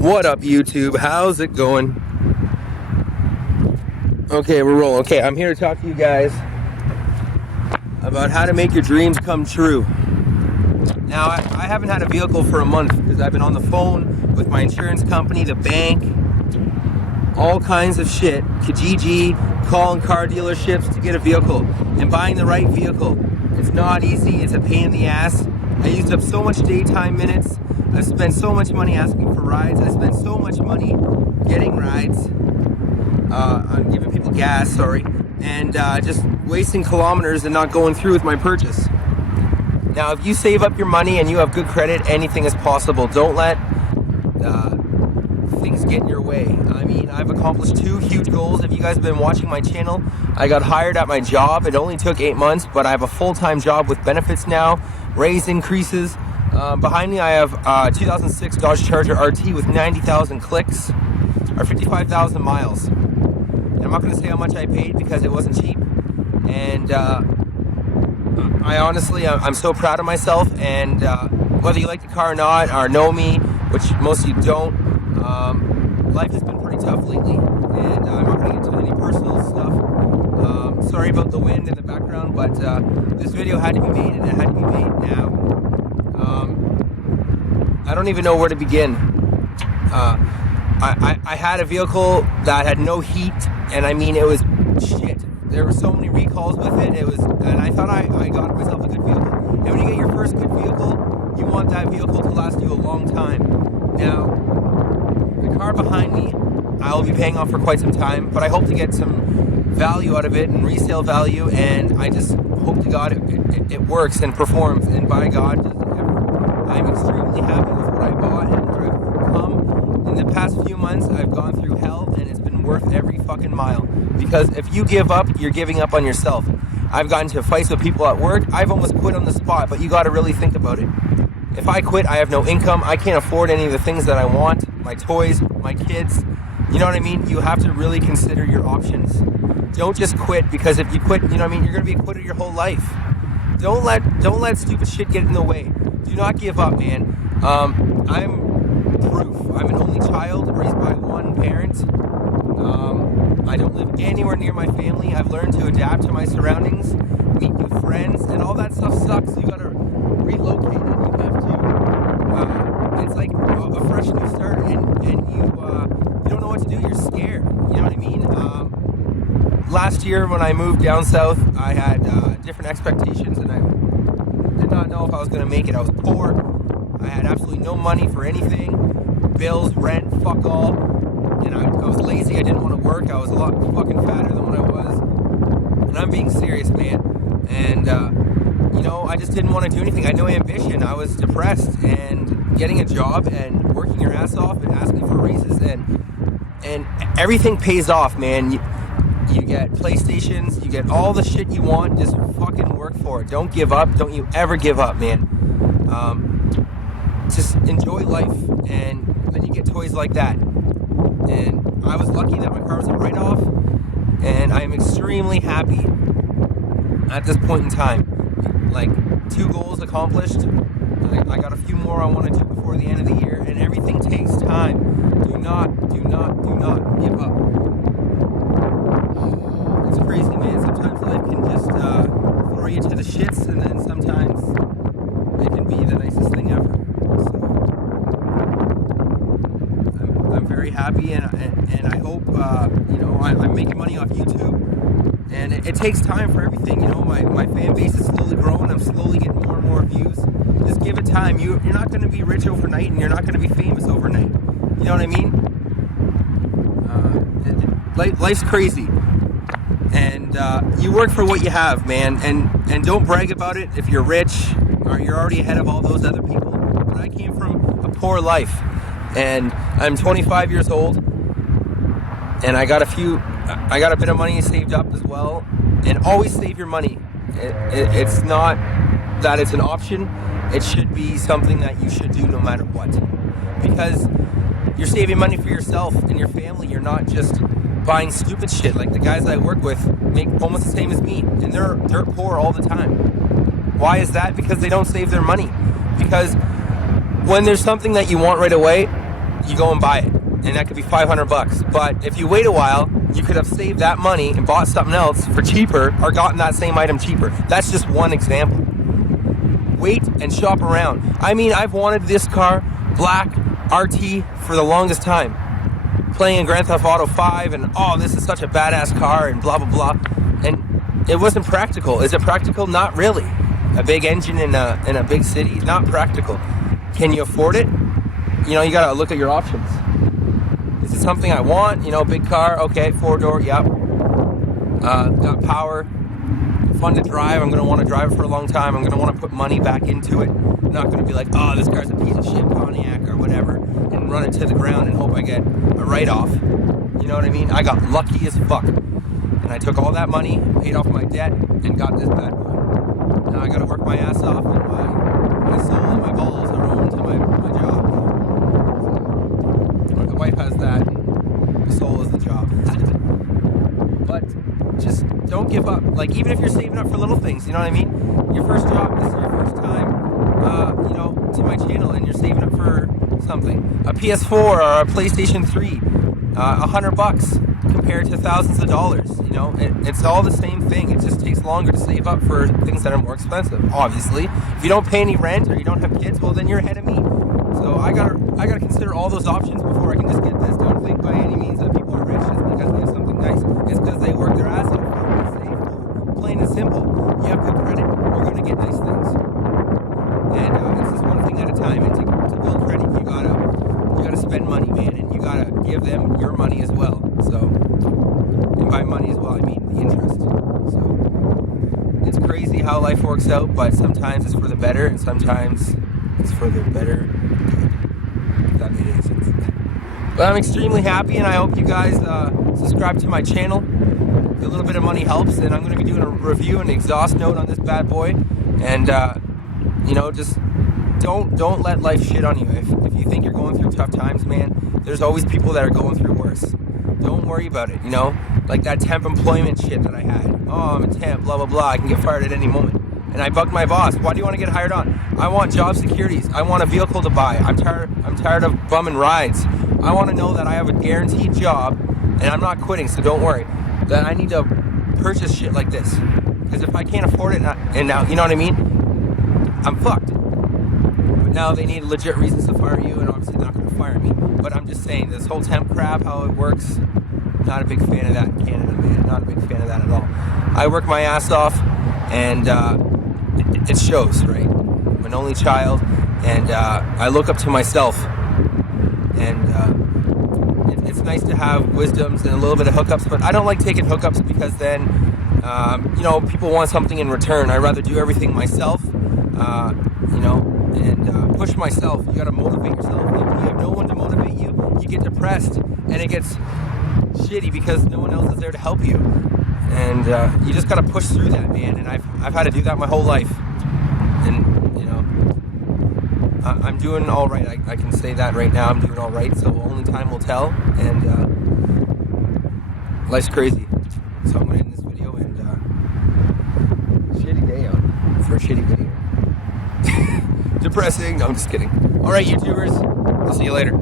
What up, YouTube? How's it going? Okay, we're rolling. Okay, I'm here to talk to you guys about how to make your dreams come true. Now, I haven't had a vehicle for a month because I've been on the phone with my insurance company, the bank, all kinds of shit. Kijiji, calling car dealerships to get a vehicle and buying the right vehicle. It's not easy. It's a pain in the ass. I used up so much daytime minutes. I've spent so much money asking for rides. I spent so much money getting rides. I'm giving people gas, and just wasting kilometers and not going through with my purchase. Now, if you save up your money and you have good credit, anything is possible. Don't let things get in your way. I mean, I've accomplished 2 huge goals. If you guys have been watching my channel, I got hired at my job. It only took 8 months, but I have a full-time job with benefits now, raise increases. Behind me, I have a 2006 Dodge Charger RT with 90,000 clicks, or 55,000 miles. And I'm not going to say how much I paid because it wasn't cheap. And I'm so proud of myself. And whether you like the car or not, or know me, which most of you don't, life has been pretty tough lately. And I'm not going to get into any personal stuff. Sorry about the wind in the background, but this video had to be made, and it had to be made now. I don't even know where to begin. I had a vehicle that had no heat, and I mean, it was shit. There were so many recalls with it. And I thought I got myself a good vehicle. And when you get your first good vehicle, you want that vehicle to last you a long time. Now, the car behind me, I'll be paying off for quite some time, but I hope to get some value out of it and resale value, and I just hope to God it works and performs, and by God, I'm extremely happy with what I bought and where I've come. In the past few months, I've gone through hell, and it's been worth every fucking mile. Because if you give up, you're giving up on yourself. I've gotten into fights with people at work. I've almost quit on the spot, but you got to really think about it. If I quit, I have no income. I can't afford any of the things that I want. My toys, my kids. You know what I mean? You have to really consider your options. Don't just quit, because if you quit, you know what I mean, you're going to be a quitter your whole life. Don't let stupid shit get in the way. Do not give up, man. I'm proof. I'm an only child raised by one parent. I don't live anywhere near my family. I've learned to adapt to my surroundings, meet new friends, and all that stuff sucks. You gotta relocate, and you have to. It's like a fresh new start, and you don't know what to do. You're scared. You know what I mean? Last year when I moved down south, I had different expectations, and I did not know if I was going to make it. I was poor. I had absolutely no money for anything. Bills, rent, fuck all. And I was lazy. I didn't want to work. I was a lot fucking fatter than what I was. And I'm being serious, man. And, I just didn't want to do anything. I had no ambition. I was depressed. And getting a job and working your ass off and asking for raises and everything pays off, man. You get PlayStations, you get all the shit you want, just fucking work for it. Don't give up. Don't you ever give up, man. Just enjoy life, and then you get toys like that. And I was lucky that my car was a write-off, and I am extremely happy at this point in time. Like, 2 goals accomplished. I got a few more I want to do before the end of the year, and everything takes time. Do not give up. It's crazy, man. Sometimes life can just throw you to the shits, and then sometimes it can be the nicest thing ever. So I'm very happy, and I hope I'm making money off YouTube, and it takes time for everything. My fan base is slowly growing. I'm slowly getting more and more views. Just give it time. You're not going to be rich overnight, and you're not going to be famous overnight. You know what I mean? Life's crazy. And you work for what you have, man, and don't brag about it if you're rich or you're already ahead of all those other people. But I came from a poor life, and I'm 25 years old, and I got a bit of money saved up as well. And always save your money. It's not that it's an option. It should be something that you should do no matter what, because you're saving money for yourself and your family. You're not just buying stupid shit. Like the guys I work with make almost the same as me, and they're poor all the time. Why is that? Because they don't save their money. Because when there's something that you want right away, you go and buy it, and that could be $500. But if you wait a while, you could have saved that money and bought something else for cheaper, or gotten that same item cheaper. That's just one example. Wait and shop around. I mean, I've wanted this car, black RT, for the longest time. Playing Grand Theft Auto 5, and this is such a badass car, and blah blah blah. And it wasn't practical. Is it practical? Not really. A big engine in a big city, not practical. Can you afford it? You know, you gotta look at your options. Is it something I want? You know, big car, okay, 4-door, yep. Got power, fun to drive. I'm gonna want to drive it for a long time. I'm gonna want to put money back into it. I'm not gonna be like, this car's a piece of shit, Pontiac or whatever, and run it to the ground and hope I get a write-off. You know what I mean? I got lucky as fuck, and I took all that money, paid off my debt, and got this bad boy. Now I gotta work my ass off, and my soul and my balls are owned to my job. The wife has that, the soul is the job. But just don't give up. Like, even if you're saving up for little things, you know what I mean? Your first job, this is your first time, to my channel, and you're saving up for something. A PS4 or a PlayStation 3, $100 compared to thousands of dollars. You know, it's all the same thing. It just takes longer to save up for things that are more expensive. Obviously, if you don't pay any rent or you don't have kids, well, then you're ahead of me. So I gotta consider all those options before I can just get this. Don't think by any means that people are rich just because they have something nice. It's because they work their ass off for it. It's safe. Plain and simple. You have good credit, you're gonna get nice things. And it's just one thing at a time. And to build credit, you gotta spend money, man, and you gotta give them your money as well. So, and by money as well, I mean the interest. So, it's crazy how life works out, but sometimes it's for the better, and sometimes it's for the better. If that made any sense. But I'm extremely happy, and I hope you guys subscribe to my channel. A little bit of money helps, and I'm going to be doing a review and exhaust note on this bad boy. And just don't let life shit on you. If you think you're going through tough times, man, there's always people that are going through worse. Don't worry about it. You know, like that temp employment shit that I had. I'm a temp, blah blah blah. I can get fired at any moment. And I bugged my boss. Why do you want to get hired on? I want job securities. I want a vehicle to buy. I'm tired of bumming rides. I want to know that I have a guaranteed job, and I'm not quitting. So don't worry. That I need to purchase shit like this, because if I can't afford it, and now you know what I mean, I'm fucked. But now they need legit reasons to fire you, and obviously they're not going to fire me. But I'm just saying, this whole temp crap, how it works, not a big fan of that in Canada, man. Not a big fan of that at all. I work my ass off, and it shows, right? I'm an only child, and I look up to myself, and it's nice to have wisdoms and a little bit of hookups, but I don't like taking hookups because then, people want something in return. I'd rather do everything myself, and push myself. You gotta motivate yourself. Like, when you have no one to motivate you, you get depressed, and it gets shitty because no one else is there to help you. And you just gotta push through that, man. And I've had to do that my whole life. And I'm doing all right. I can say that right now. I'm doing all right. So only time will tell. And life's crazy. So I'm gonna end this video. And shitty day out for a shitty video. Depressing. No, I'm just kidding. All right, YouTubers. I'll see you later.